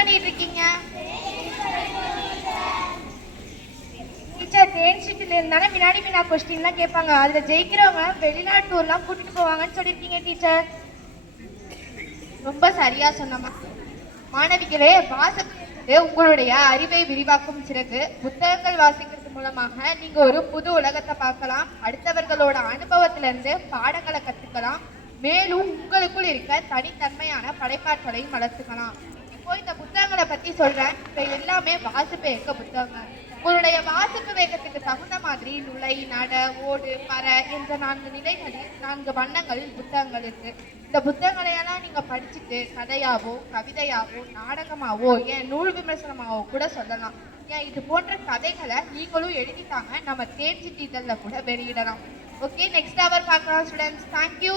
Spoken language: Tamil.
பண்ணிட்டு இருக்கீங்க டீச்சர் தேன் ஷீட்டில் இருந்தானே வினாடி வினா கொஸ்டின்லாம் கேட்பாங்க. அதில் ஜெயிக்கிறவங்க வெளிநாட்டு டூர்லாம் கூட்டிட்டு போவாங்கன்னு சொல்லியிருக்கீங்க டீச்சர் ரொம்ப சரியா சொன்னம்மா மாணவிகளே வாசப்பது உங்களுடைய அறிவை விரிவாக்கும் சிறகு. புத்தகங்கள் வாசிக்கிறது மூலமாக நீங்க ஒரு புது உலகத்தை பார்க்கலாம். அடுத்தவர்களோட அனுபவத்திலிருந்து பாடங்களை கத்துக்கலாம். மேலும் உங்களுக்குள் இருக்க தனித்தன்மையான படைப்பாற்றலையும் வளர்த்துக்கலாம். இப்போ இந்த பத்தி சொல்றேன். இப்ப எல்லாமே வாசிப்பு இருக்க புத்தகங்கள் உங்களுடைய வாசிப்பு வேகத்துக்கு தகுந்த மாதிரி நுழை நட ஓடு பற என்ற நான்கு நிலைகளில் நான்கு வண்ணங்களில் புத்தகங்கள் இருக்கு. இந்த புத்தகங்களையெல்லாம் நீங்க படிச்சுட்டு கதையாவோ கவிதையாவோ நாடகமாவோ ஏன் நூல் விமர்சனமாவோ கூட சொல்லலாம். ஏன் இது போன்ற கதைகளை நீங்களும் எழுதிட்டாங்க நம்ம தேர்ச்சி இதழ்ல கூட வெளியிடலாம். ஓகே நெக்ஸ்ட் அவர் பார்க்கலாம் ஸ்டூடெண்ட்ஸ் தேங்க்யூ